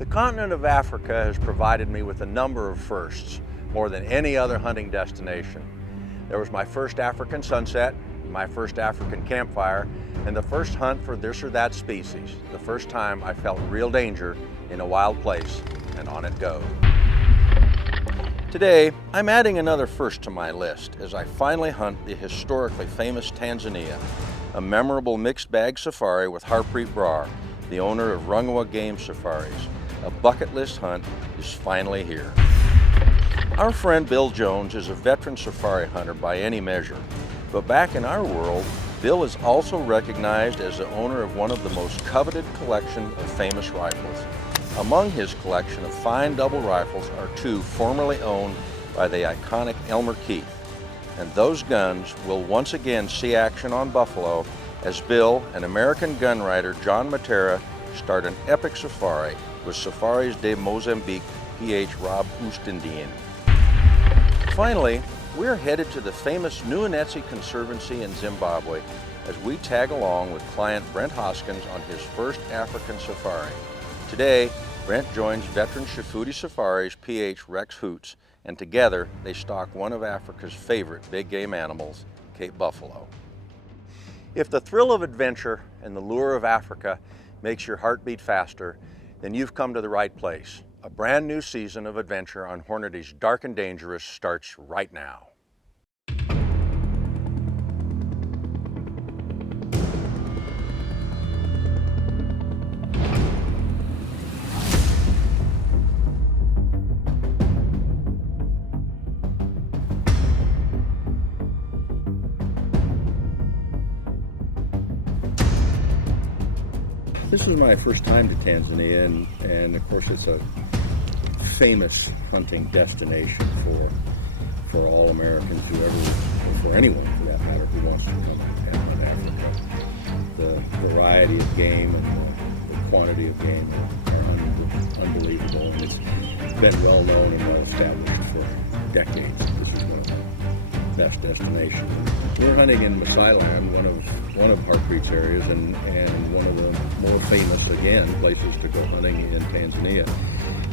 The continent of Africa has provided me with a number of firsts, more than any other hunting destination. There was my first African sunset, my first African campfire, and the first hunt for this or that species, the first time I felt real danger in a wild place, and on it goes. Today, I'm adding another first to my list as I finally hunt the historically famous Tanzania, a memorable mixed bag safari with Harpreet Brar, the owner of Rungwa Game Safaris. A bucket list hunt is finally here. Our friend Bill Jones is a veteran safari hunter by any measure, but back in our world, Bill is also recognized as the owner of one of the most coveted collection of famous rifles. Among his collection of fine double rifles are two formerly owned by the iconic Elmer Keith, and those guns will once again see action on buffalo as Bill and American gun writer John Matera start an epic safari with Safaris de Mozambique PH Rex Hootes. Finally, we're headed to the famous Nuanetsi Conservancy in Zimbabwe as we tag along with client Brent Hoskins on his first African safari. Today, Brent joins veteran Shifudi Safaris PH Rex Hootes, and together they stalk one of Africa's favorite big game animals, Cape buffalo. If the thrill of adventure and the lure of Africa makes your heart beat faster, then you've come to the right place. A brand new season of adventure on Hornady's Dark and Dangerous starts right now. This is my first time to Tanzania, and of course it's a famous hunting destination for all Americans who ever, or for anyone for that matter, who wants to come and hunt Africa. The variety of game and the quantity of game are unbelievable, and it's been well known and well established for decades. This is the best destination. We're hunting in Masailand, one of Harpreet's areas, and one of the more famous, again, places to go hunting in Tanzania.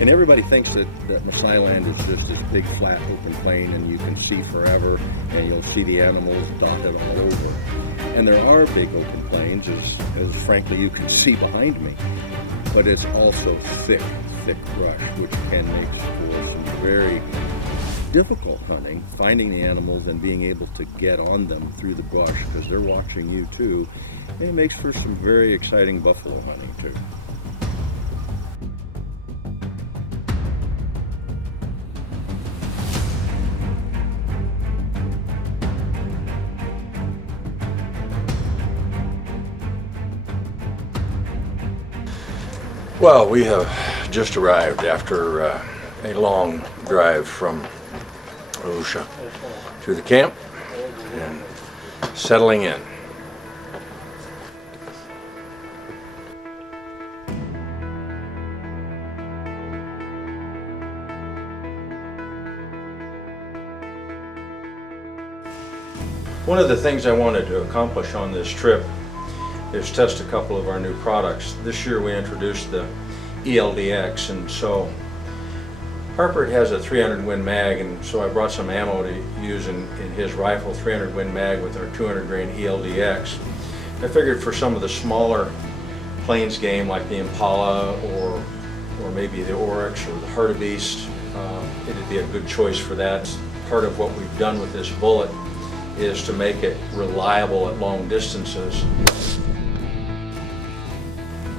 And everybody thinks that Masailand is just this big flat open plain and you can see forever and you'll see the animals dotted all over. And there are big open plains, as frankly you can see behind me, but it's also thick brush, which can make for some very difficult hunting, finding the animals and being able to get on them through the brush because they're watching you too. And it makes for some very exciting buffalo hunting too. Well, we have just arrived after a long drive from Arusha to the camp and settling in. One of the things I wanted to accomplish on this trip is test a couple of our new products. This year we introduced the ELD-X, and so Harpreet has a 300 Win mag, and so I brought some ammo to use in his rifle, 300 Win mag with our 200 grain ELD-X. I figured for some of the smaller plains game like the Impala or maybe the Oryx or the Hartebeest, it'd be a good choice for that. Part of what we've done with this bullet is to make it reliable at long distances.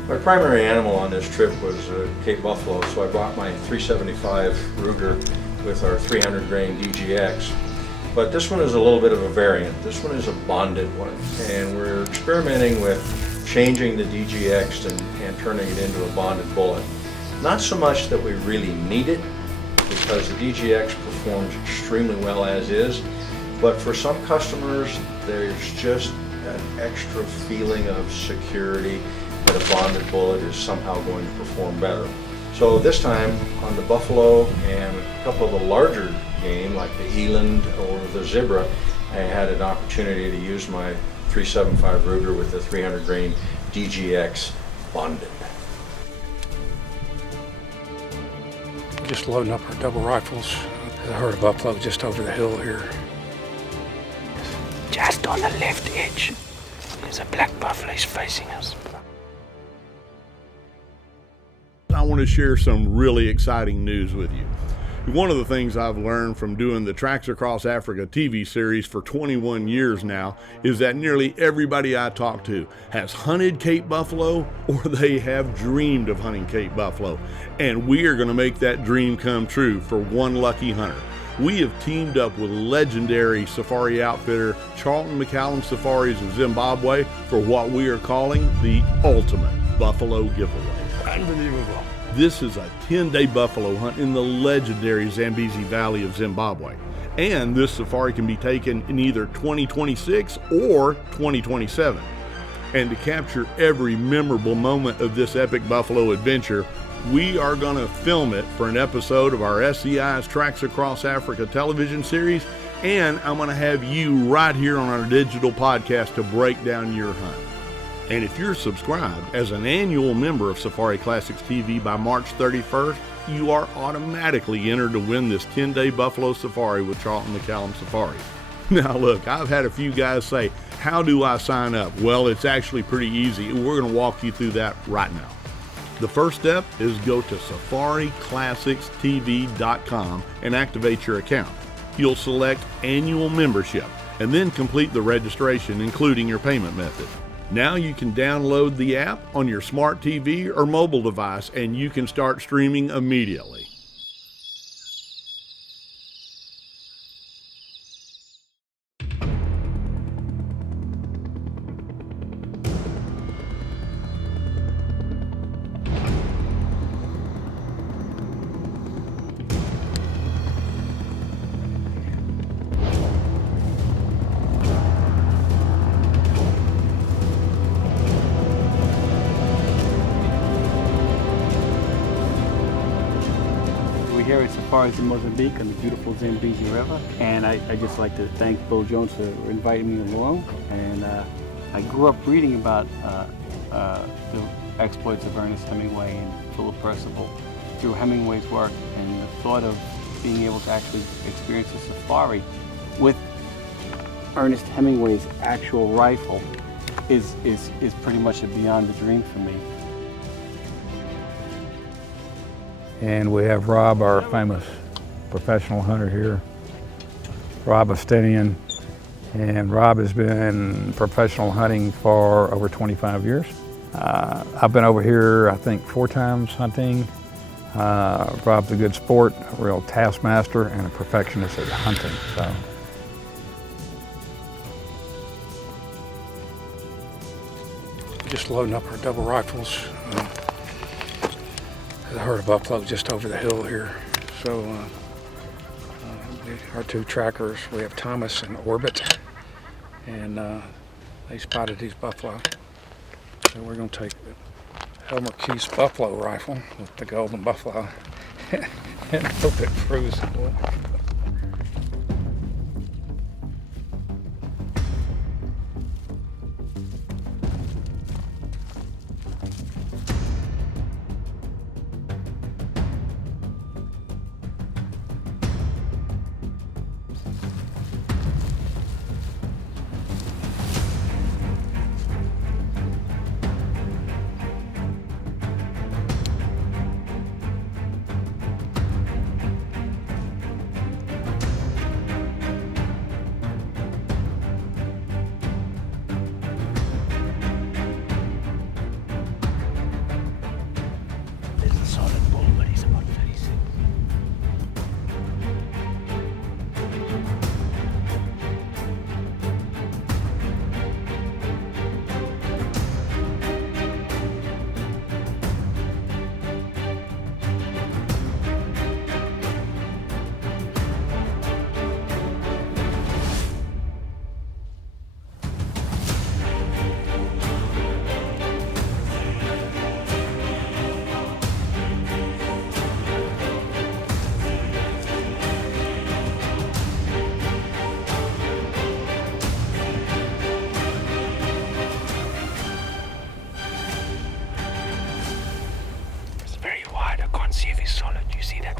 My primary animal on this trip was Cape buffalo, so I brought my 375 Ruger with our 300 grain DGX. But this one is a little bit of a variant. This one is a bonded one, and we're experimenting with changing the DGX and turning it into a bonded bullet. Not so much that we really need it, because the DGX performs extremely well as is, but for some customers there's just an extra feeling of security that a bonded bullet is somehow going to perform better. So this time on the buffalo and a couple of the larger game like the eland or the zebra, I had an opportunity to use my 375 Ruger with the 300 grain DGX bonded. Just loading up our double rifles. I heard a buffalo just over the hill here. Just on the left edge. There's a black buffalo facing us. I want to share some really exciting news with you. One of the things I've learned from doing the Tracks Across Africa TV series for 21 years now is that nearly everybody I talk to has hunted Cape buffalo or they have dreamed of hunting Cape buffalo. And we are going to make that dream come true for one lucky hunter. We have teamed up with legendary safari outfitter Charlton McCallum Safaris of Zimbabwe for what we are calling the ultimate buffalo giveaway. Unbelievable. This is a 10-day buffalo hunt in the legendary Zambezi Valley of Zimbabwe. And this safari can be taken in either 2026 or 2027. And to capture every memorable moment of this epic buffalo adventure, we are going to film it for an episode of our SCI's Tracks Across Africa television series. And I'm going to have you right here on our digital podcast to break down your hunt. And if you're subscribed as an annual member of Safari Classics TV by March 31st, you are automatically entered to win this 10-day buffalo safari with Charlton McCallum Safaris. Now look, I've had a few guys say, how do I sign up? Well, it's actually pretty easy. We're going to walk you through that right now. The first step is go to safariclassicstv.com and activate your account. You'll select annual membership and then complete the registration, including your payment method. Now you can download the app on your smart TV or mobile device and you can start streaming immediately. Here at Safaris in Mozambique on the beautiful Zambezi River, and I just like to thank Bill Jones for inviting me along. And I grew up reading about the exploits of Ernest Hemingway and Philip Percival through Hemingway's work, and the thought of being able to actually experience a safari with Ernest Hemingway's actual rifle is pretty much beyond the dream for me. And we have Rob, our famous professional hunter here, Rob Tanzanian. And Rob has been professional hunting for over 25 years. I've been over here, I think, 4 times hunting. Rob's a good sport, a real taskmaster, and a perfectionist at hunting. So. Just loading up our double rifles. I heard a buffalo just over the hill here. So our 2 trackers, we have Thomas and Orbit, and they spotted these buffalo. So we're going to take the Helmer Keith's buffalo rifle with the golden buffalo and hope it proves it will.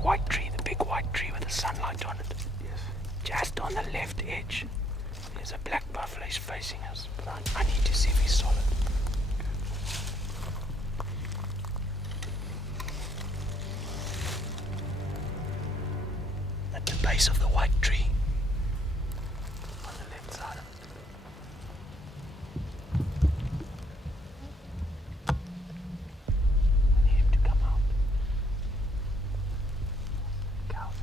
white tree, the big white tree with the sunlight on it. Yes. Just on the left edge, there's a black buffalo. He's facing us, but I need to see if he's solid. At the base of the white tree, on the left side of it. I need him to come out. Cows.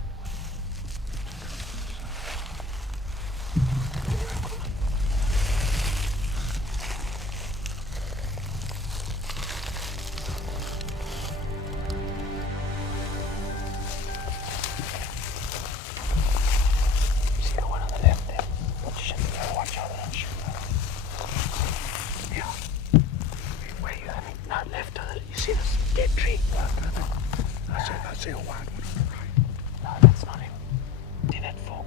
See the one on the left there? Watch out, don't shoot that. Yeah. Where you having? No, left of it. You see this dead tree? I see a white one on the right. No, that's not him. See that fork?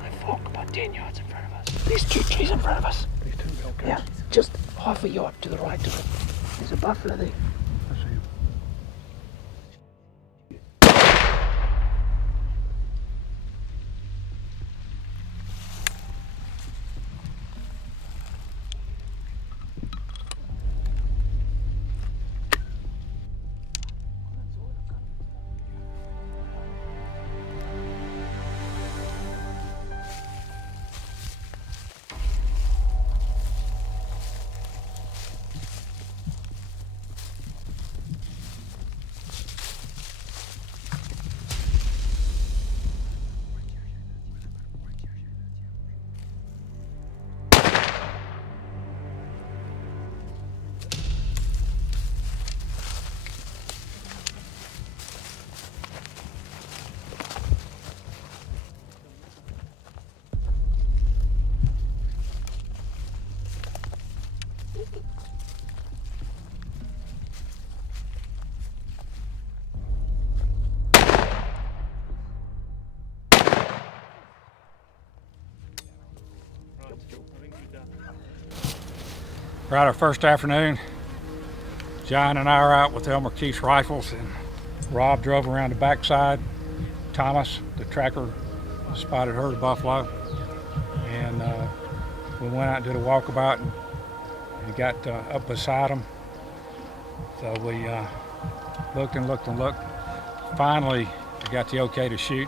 That fork about 10 yards in front of us. There's 2 trees in front of us. These two, okay. Yeah, just half a yard to the right of it. There's a buffalo there. I see him. Right, our first afternoon, John and I are out with Elmer Keith's rifles, and Rob drove around the backside. Thomas, the tracker, spotted herd of buffalo, and we went out and did a walkabout, and we got up beside them. So we looked and looked and looked. Finally, we got the okay to shoot.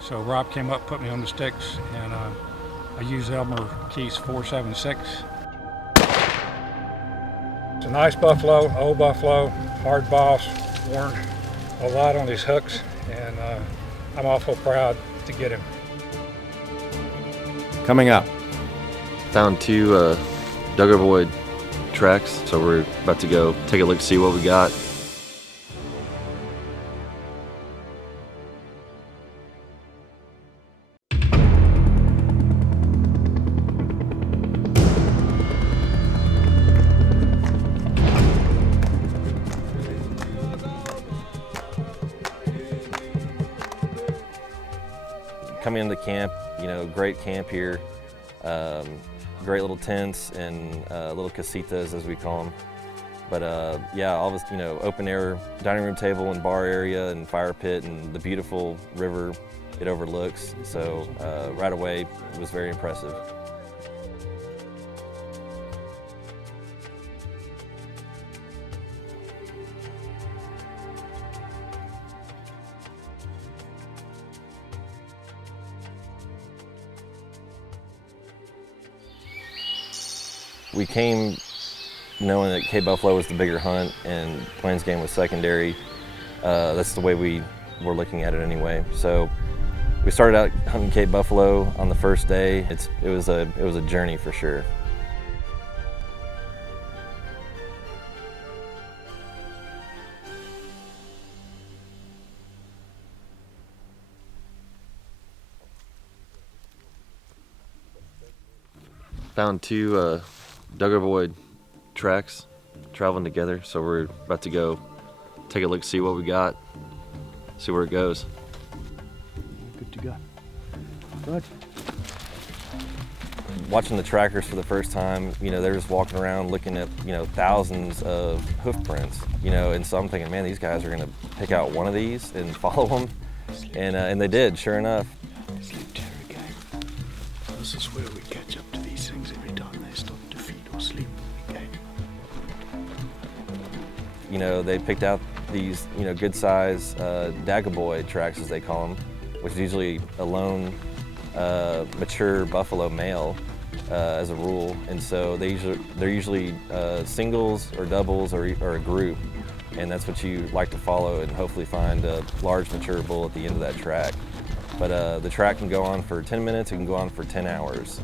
So Rob came up, put me on the sticks, and I used Elmer Keith's 4.76. It's a nice buffalo, old buffalo, hard boss, worn a lot on his hooks, and I'm awful proud to get him. Coming up. Found 2 Duggar Void tracks, so we're about to go take a look, see what we got. Coming into camp, you know, great camp here. Great little tents and little casitas, as we call them. But yeah, all this, you know, open air dining room table and bar area and fire pit and the beautiful river it overlooks. So right away, it was very impressive. We came knowing that Cape Buffalo was the bigger hunt and Plains game was secondary. That's the way we were looking at it anyway. So we started out hunting Cape Buffalo on the first day. It was a journey for sure. Found 2 Duggar Void tracks traveling together, so we're about to go take a look, see what we got, see where it goes. Good to go. Good. watching the trackers for the first time, they're just walking around looking at, thousands of hoof prints, and so I'm thinking, man, these guys are gonna pick out one of these and follow them, and they did, sure enough. Sleep terror game. This is where we catch up to these things every time they stop to feed or sleep. Okay. They picked out these, good size Dagaboy tracks, as they call them, which is usually a lone mature buffalo male as a rule, and so they're usually singles or doubles or a group, and that's what you like to follow and hopefully find a large mature bull at the end of that track. But the track can go on for 10 minutes, it can go on for 10 hours,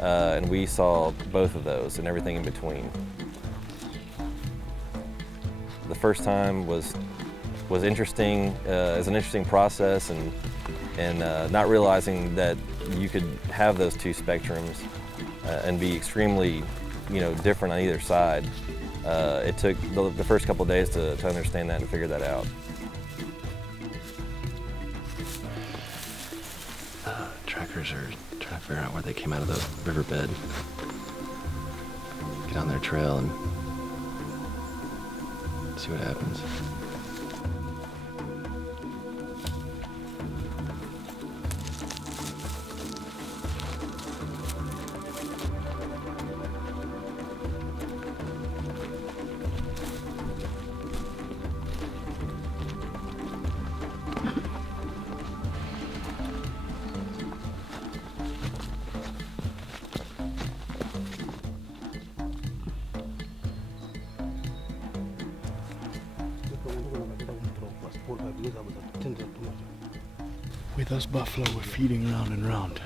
and we saw both of those and everything in between. The first time was interesting, as an interesting process, and not realizing that you could have those two spectrums and be extremely, different on either side. It took the first couple of days to understand that and figure that out. Trackers are trying to figure out where they came out of the riverbed. Get on their trail and see what happens. Where those buffalo were feeding round and round,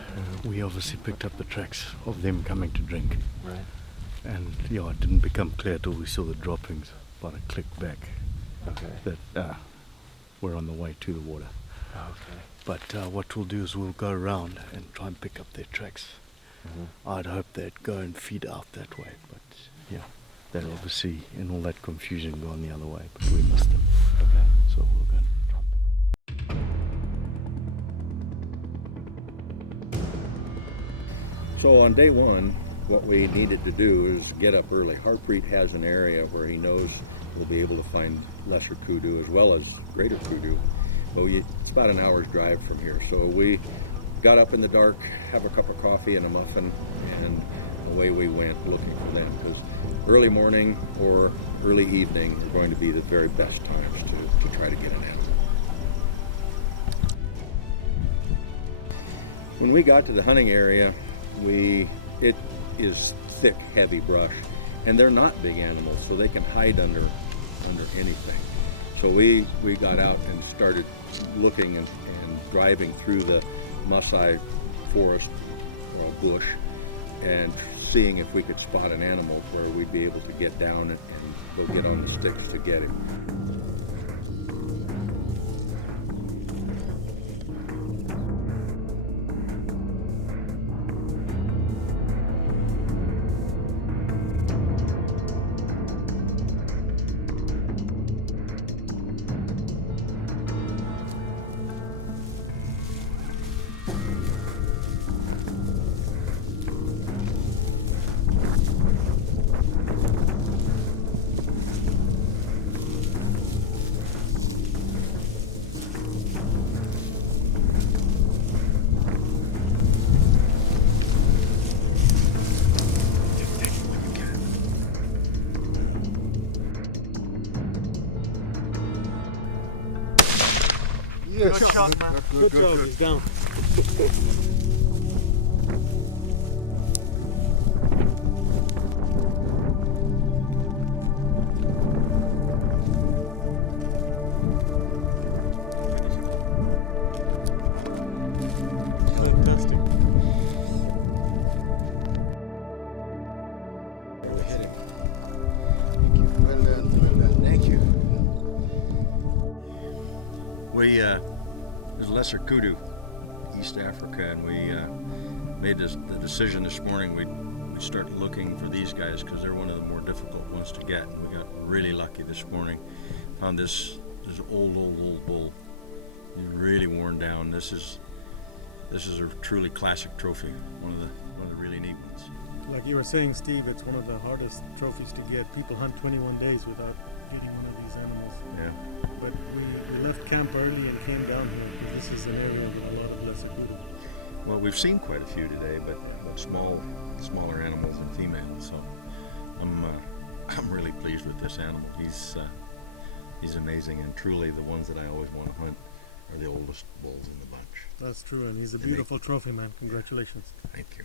we obviously picked up the tracks of them coming to drink. Right. And it didn't become clear till we saw the droppings about a click back Okay. that we're on the way to the water. Okay. But what we'll do is we'll go around and try and pick up their tracks. Mm-hmm. I'd hope they'd go and feed out that way, but they'd obviously, in all that confusion, gone the other way, but we missed them. Okay. So we'll go and try and pick them. So on day one, what we needed to do is get up early. Harpreet has an area where he knows we'll be able to find lesser kudu as well as greater kudu. But it's about an hour's drive from here. So we got up in the dark, have a cup of coffee and a muffin, and away we went looking for them. Because early morning or early evening are going to be the very best times to try to get an animal. When we got to the hunting area, it is thick, heavy brush, and they're not big animals, so they can hide under anything. So we got out and started looking and driving through the Maasai forest or bush and seeing if we could spot an animal where we'd be able to get down and go get on the sticks to get him. Good shot, man. Good job, he's down. Fantastic. We hit him. Thank you. Well done. Thank you. There's lesser kudu, East Africa, and we made the decision this morning. We start looking for these guys because they're one of the more difficult ones to get. And we got really lucky this morning. Found this old bull. He's really worn down. This is this is a truly classic trophy, one of the really neat ones. Like you were saying, Steve, it's one of the hardest trophies to get. People hunt 21 days without getting one of these animals. Yeah. But we left camp early and came down here because this is an area with a lot of lesser kudu. Well, we've seen quite a few today, but smaller animals and females. So I'm really pleased with this animal. He's amazing, and truly the ones that I always want to hunt are the oldest bulls in the bunch. That's true, and he's a beautiful trophy, man. Congratulations. Thank you.